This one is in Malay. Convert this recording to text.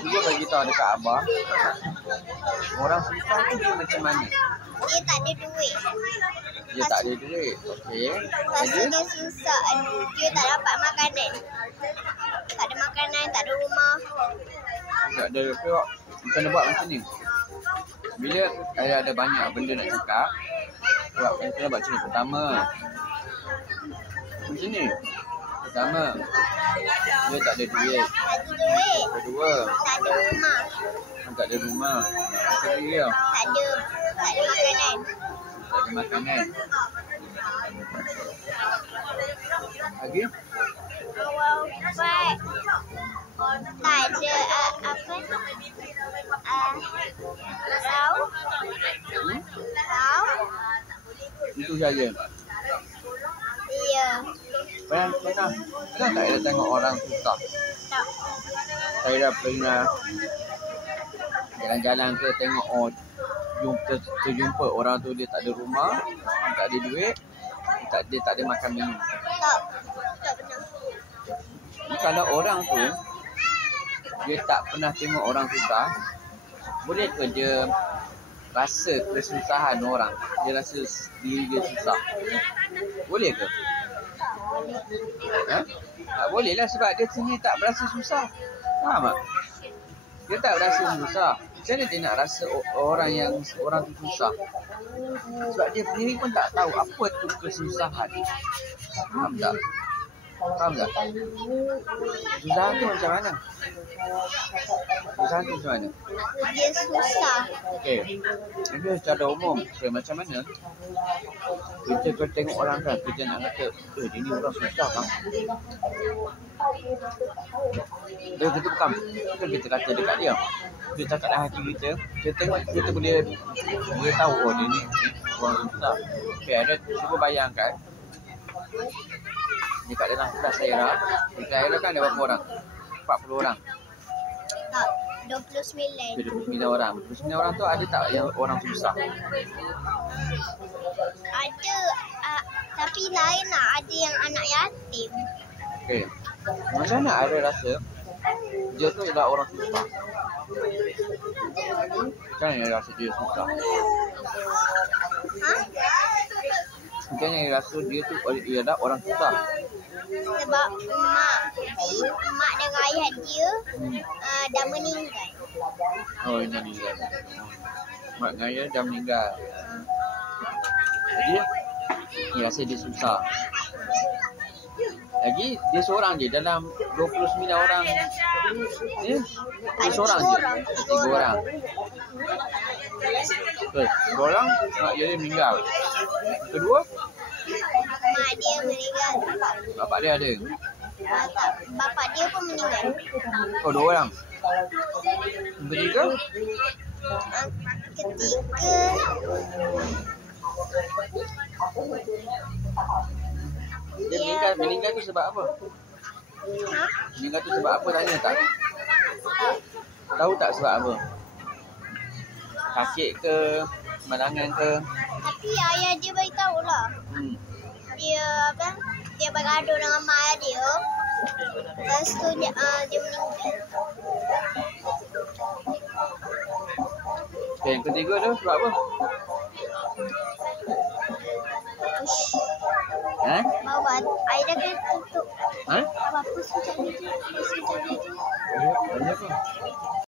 Cuba bagi tahu dekat Abah. Orang susah tu dia macam mana? Dia tak ada duit. Dia tak ada duit. Okey. Lepas tu dia susah. Dia tak dapat makanan. Tak ada makanan, tak ada rumah. Tak ada pula. Kena buat macam ni. Bila ada banyak benda nak cakap, kena buat macam ni. Pertama, macam ni. Pertama, dia tak ada duit. Tak ada duit. Kedua, Tak ada rumah. tak ada rumah. Ketiga, Tak ada makanan. tak ada makanan. Lagi? Awal buat. Tak ada apa? Rau. Rau. Itu saja. Ya. Pernah tak ada tengok orang susah? Tak. Saya dah pernah jalan-jalan ke tengok terjumpa orang tu dia tak ada rumah, tak ada duit, dia tak ada makan minum. Tak. Tak pernah. Kalau orang tu dia tak pernah tengok orang susah, boleh ke dia rasa kesusahan orang? Dia rasa diri dia susah. Boleh ke? Ha? Tak boleh lah sebab dia sendiri tak berasa susah. Faham tak? Dia tak berasa susah. Macam mana dia nak rasa orang tu susah? Sebab dia sendiri pun tak tahu apa tu kesusahan. Faham tak? Faham tak? Kesusahan tu macam mana? Kesusahan tu macam mana? Dia susah. Okey. Ini secara umum. Okay, macam mana? Kita tengok orang kan, kita nak kata, dia ni orang susah kan? Dia kita bukan kita kata dekat dia. Dia cakap dalam hati kita, kita tengok kita boleh tahu dia ni orang susah. Okey, ada cuba bayangkan. Dekat dalam kelas Saira, di Saira kan ada berapa orang? 40 orang. Tak. 29. 29 orang. 29 orang tu ada tak yang orang susah? Ada. Tapi lain lah. Ada yang anak yatim. Okey. Macam mana ada rasa dia tu ialah orang susah? Macam mana dia rasa dia susah? Ha? Macam mana dia rasa dia tu ialah orang susah? Sebab mak dan ayah dia dah meninggal. Oh, dia meninggal. Mak dan ayah dah meninggal. Jadi, dia rasa dia susah. Lagi, dia seorang je dalam 29 orang. Dia seorang je. 3 orang. Okay, 3 orang, mak dia meninggal. Kedua, Mak dia meninggal. bapak dia ada. Tak, bapak dia pun meninggal. Oh, 2 orang. Yang ketiga, dia meninggal tu sebab apa? Meninggal tu sebab apa tanya tak? Tahu tak sebab apa? Sakit ke? Malangan ke? Tapi ayah dia beritahu lah. Dia dia bergaduh dengan mak ayah dia. Lepas tu dia meninggal. Okay, yang ketiga tu sebab apa? Ha? Bawa air dah kena tutup. Ha? Apa-apa sejak dia tu. Banyak apa?